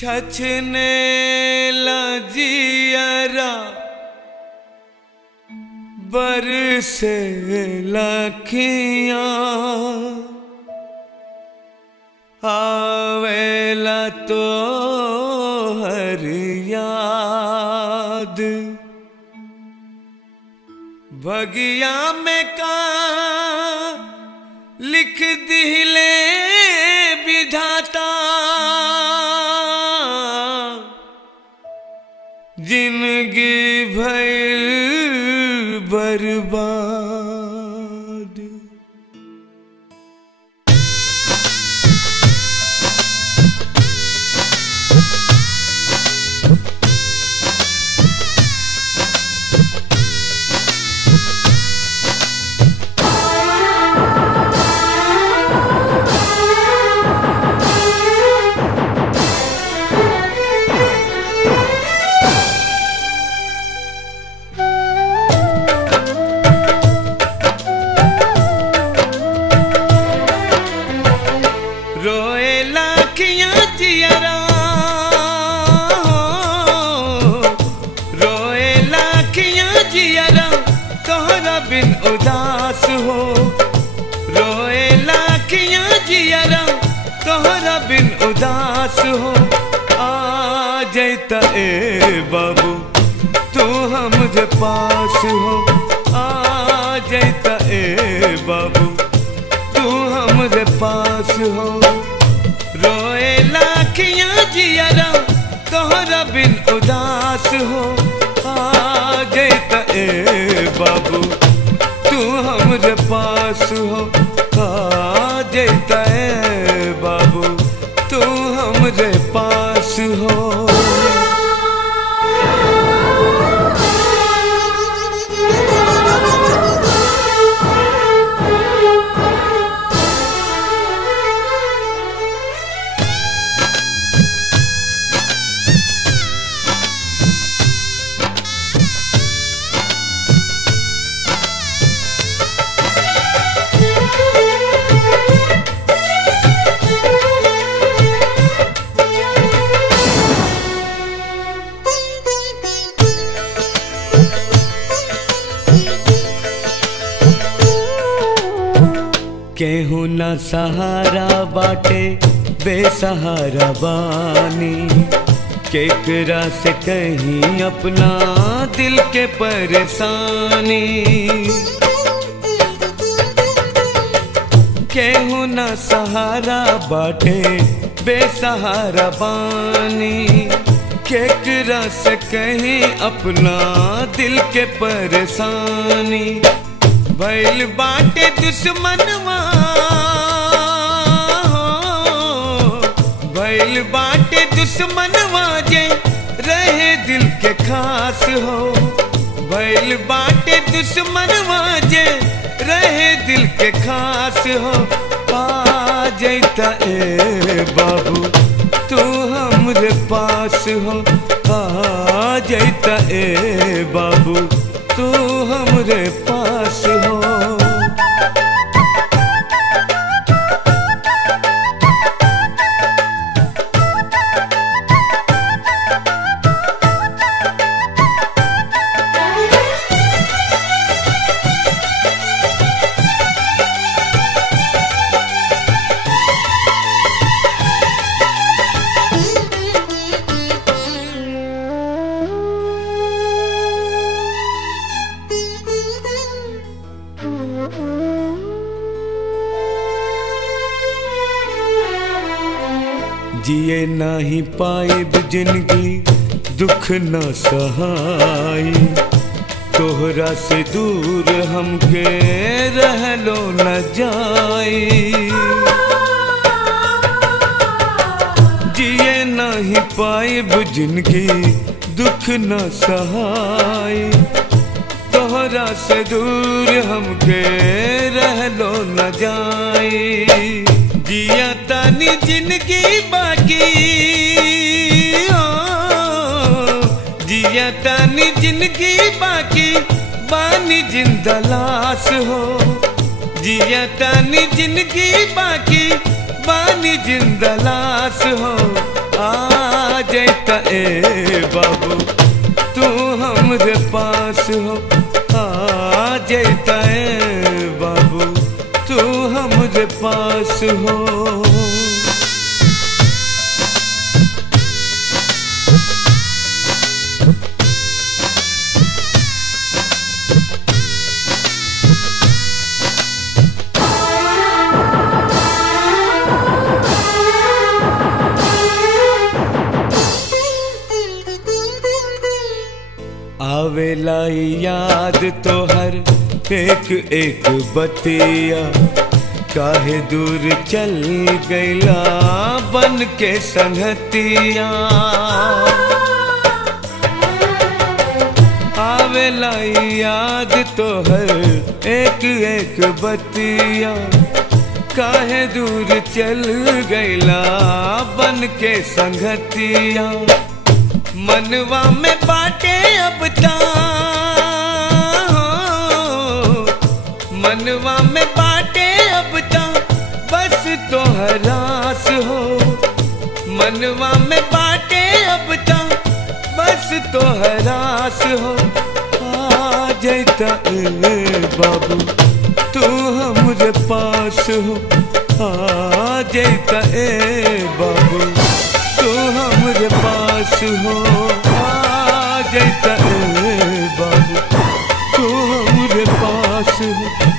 छछने लजियरा बरसे लखियां आवेला तो हर याद भगिया में का लिख दिले विधाता जिंदगी भइल बर्बाद। रोए लाखियां जियरा रोए लाखियां जियरा तोहरा बिन उदास हो। रोए लाखियां जियरा तोहरा बिन उदास हो। आ जैता ए बाबू तू हमरे पास हो। आ जैता ए बाबू तू हमरे पास हो। रोए लाखियां जियरा तोहरा बिन उदास हो। आ जैता ए बाबू तू हमरे पास हो। आ जैता ए बाबू तू हमरे पास हो। केहू ना सहारा बाटे बेसहारा बानी। केकरा से कहीं अपना दिल के परेशानी। केहू ना सहारा बाटे बेसहारा बानी। केकरा से कहीं अपना दिल के परेशानी। भइल बाटे दुश्मनवा भइल बाटे दुश्मनवा जे रहे दिल के खास हो। भइल बाटे दुश्मनवा जे रहे दिल के खास हो। आ जैता ए बाबू तू हमरे पास हो। आ जैता ए बाबू तू हमरे पास हो। जिए नहीं पाएब जिंदगी दुख न सहाई। तोहरा से दूर हमके रहलो न जाई। जिए नहीं पाएब जिंदगी दुख न सहाई। तोहरा से दूर हमके रहलो न जाई। जिया तानी जिंदगी बाकी जिया तानी जिंदगी बाकी बानी जिंदा लाश हो। जिया तानी जिंदगी बाकी बानी जिंदा लाश हो। आ जैता ए बाबू तू हमरे पास हो, आ जैता ए बाबू तू हमरे पास हो। आवेला याद तो हर एक एक बतिया, काहे दूर चल गईला बन के संगतिया। आवेला याद तो हर एक एक बतिया, काहे दूर चल गईला बन के संगतिया। मनवा में बाटे अब ता, मनवा में बाटे अब ता बस तोहरास हो। मनवा में बाटे अब ता बस तोहरास हो। आ जैता ए बाबू तू हमरे पास हो, आ जैता ए बाबू तू हमरे पास हो। आ जैता ए बाबू तू हमरे पास हो।